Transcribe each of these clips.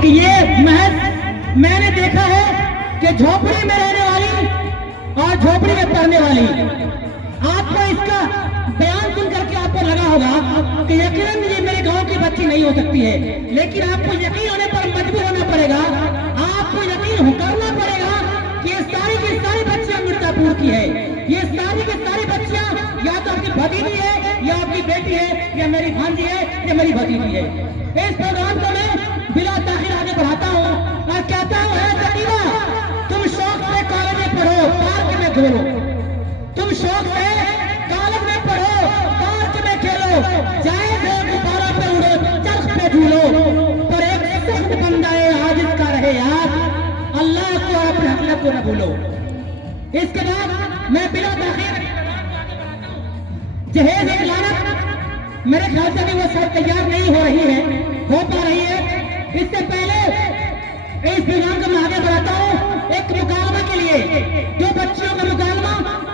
कि ये महज मैंने देखा है कि झोपड़ी में रहने वाली और झोपड़ी में पढ़ने वाली, आपको इसका बयान सुन करके आपको लगा होगा कि यकीनन ये मेरे गांव की बच्ची नहीं हो सकती है, लेकिन आपको यकीन होने पर मजबूर होना पड़ेगा, आपको यकीन करना पड़ेगा कि ये सारी की सारी बच्चियां मिर्जापुर की है। ये सारी की सारी बच्चियां या तो आपकी भतीजी है, या आपकी बेटी है, या मेरी भांजी है, या मेरी भतीजी है। इस प्रोग्राम को मैं बिला ताखिर आगे बढ़ाता हूँ और कहता हूँ, है सकीना, तुम शौक से कॉलेज में पढ़ो, पार्क में घूमो, तुम शौक से कॉलेज में पढ़ो, पार्क में खेलो, जाए गुब्बारा पे उड़ो, चरख पे झूलो, पर एक सख्त बंदा है आज इसका रहे याद, अल्लाह को अपने हक को न भूलो। इसके बाद मैं बिला ताखिर जहेज एक लानत, मेरे ख्याल से भी वो सब तैयार नहीं हो रही है, हो पा रही है। इससे पहले इस प्रोग्राम को मैं आगे बढ़ाता हूँ एक मुकालमा के लिए, दो बच्चियों का मुकालमा,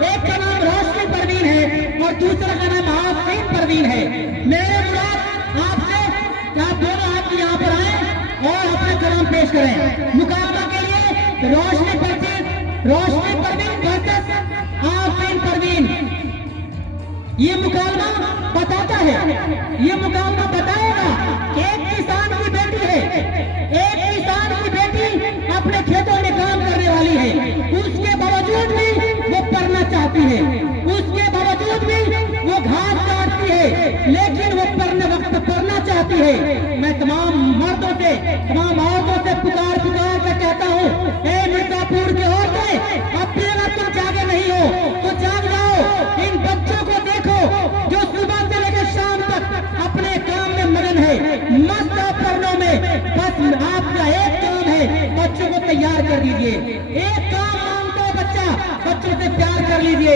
एक का नाम रोशनी परवीन है और दूसरा का नाम आफरीन परवीन है। मेरे मुराद आपसे आप दोनों आदमी यहाँ पर आए और अपना कलाम पेश करें। मुकालमा के लिए रोशनी परवीन वर्सेस आफरीन परवीन। ये मुकालमा बताता है, ये मुकालमा बताएगा कि एक किसान की बेटी है, एक किसान की बेटी अपने खेतों में काम करने वाली है, उसके बावजूद भी वो पढ़ना चाहती है, उसके बावजूद भी वो घास काटती है, लेकिन वो पढ़ने वक्त पढ़ना चाहती है। मैं तमाम मर्दों से, तमाम औरतों से पुकार कर कहता हूँ, ए मिर्जापुर की औरतें, अब भी अगर तुम जागे नहीं हो तो जाग जाओ। इन बच्चों को देखो जो सुबह से लेकर शाम तक अपने काम में मगन है, मस्त पढ़ने में, बस आपका एक काम है, बच्चों को तैयार कर दीजिए। एक काम मांगता है बच्चा, बच्चों से प्यार कर लीजिए।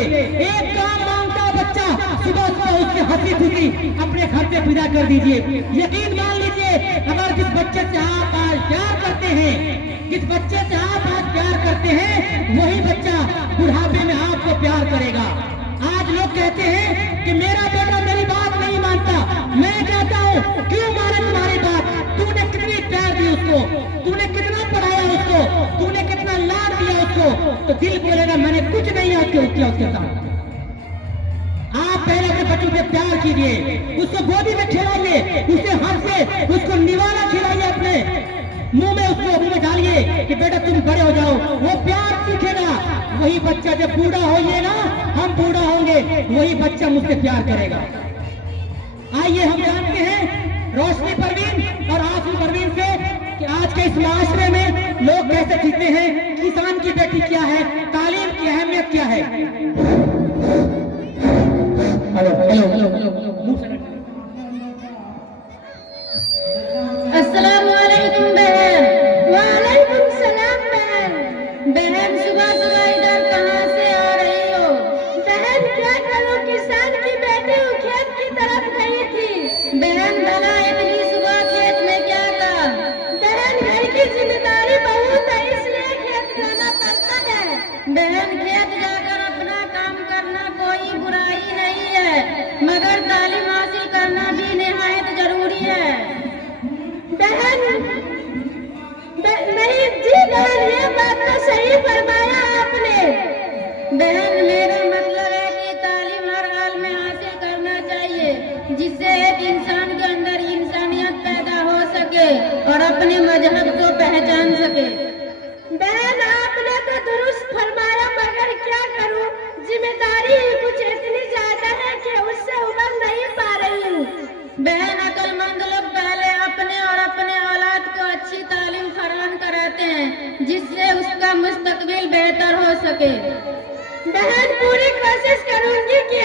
एक काम मांगता है बच्चा, सुबह सुबह उसकी हंसी खुशी अपने घर से विदा कर दीजिए। यकीन मान लीजिए, अगर जिस बच्चे से आप आज प्यार करते हैं, जिस बच्चे से आप आज प्यार करते हैं, वही बच्चा बुढ़ापे में आपको प्यार करेगा। आज लोग कहते हैं कि मेरा बेटा मेरी बात नहीं मानता, मैं कहता हूँ क्यों माने तुम्हारी बात, तूने कितनी प्यार दी उसको, तूने कितना पढ़ाया उसको, तूने कितना लाड दिया उसको, तो दिल बोलेगा मैंने कुछ नहीं किया उसके साथ। आप पहले अपने बच्चों से प्यार कीजिए, उसको गोदी में खिलाइए, उसे हंसे, उसको निवाला खिलाइए, अपने मुंह में डालिए कि बेटा तुम बड़े हो जाओ, वो प्यार सीखेगा। वही बच्चा जब बूढ़ा होइएगा, हम बूढ़ा होंगे, वही बच्चा मुझसे प्यार करेगा। आइए हम जानते हैं रोशनी परवीन और आफरीन परवीन से कि आज के इस माशरे में लोग कैसे जीते हैं, किसान की बेटी क्या है, तालीम की अहमियत क्या है। अस्सलाम वालेकुम बहन। वालेकुम सलाम बहन। बहन सुबह सुबह इधर कहाँ से आ रही हो? बहन क्या करो, किसान की बेटी हूँ, खेत की तरफ गई थी। बहन भला इतनी सुबह खेत में क्या था? बहन घर की जिम्मेदारी बहुत है, इसलिए खेत जाना पड़ता है। बहन खेत जाकर अपना काम करना कोई बुराई नहीं है, मगर तालीम हासिल करना भी निहायत जरूरी है। बहन नहीं जी बहन, ये बात तो सही फरमाया आपने। बहन मेरा मतलब है कि तालीम हर हाल में हासिल करना चाहिए, जिससे एक इंसान के अंदर इंसानियत पैदा हो सके और अपने मजहब को पहचान सके। बहन आपने तो दुरुस्त फरमाया, मगर क्या करूं, जिम्मेदारी कुछ इतनी ज्यादा है कि उससे उबर नहीं पा रही हूँ। बहन अक्लमंद लोग पहले अपने और अपने औलाद को अच्छी तालीम फराहम कराते हैं, जिससे उसका मुस्तकबिल बेहतर हो सके। बहन पूरी कोशिश करूंगी कि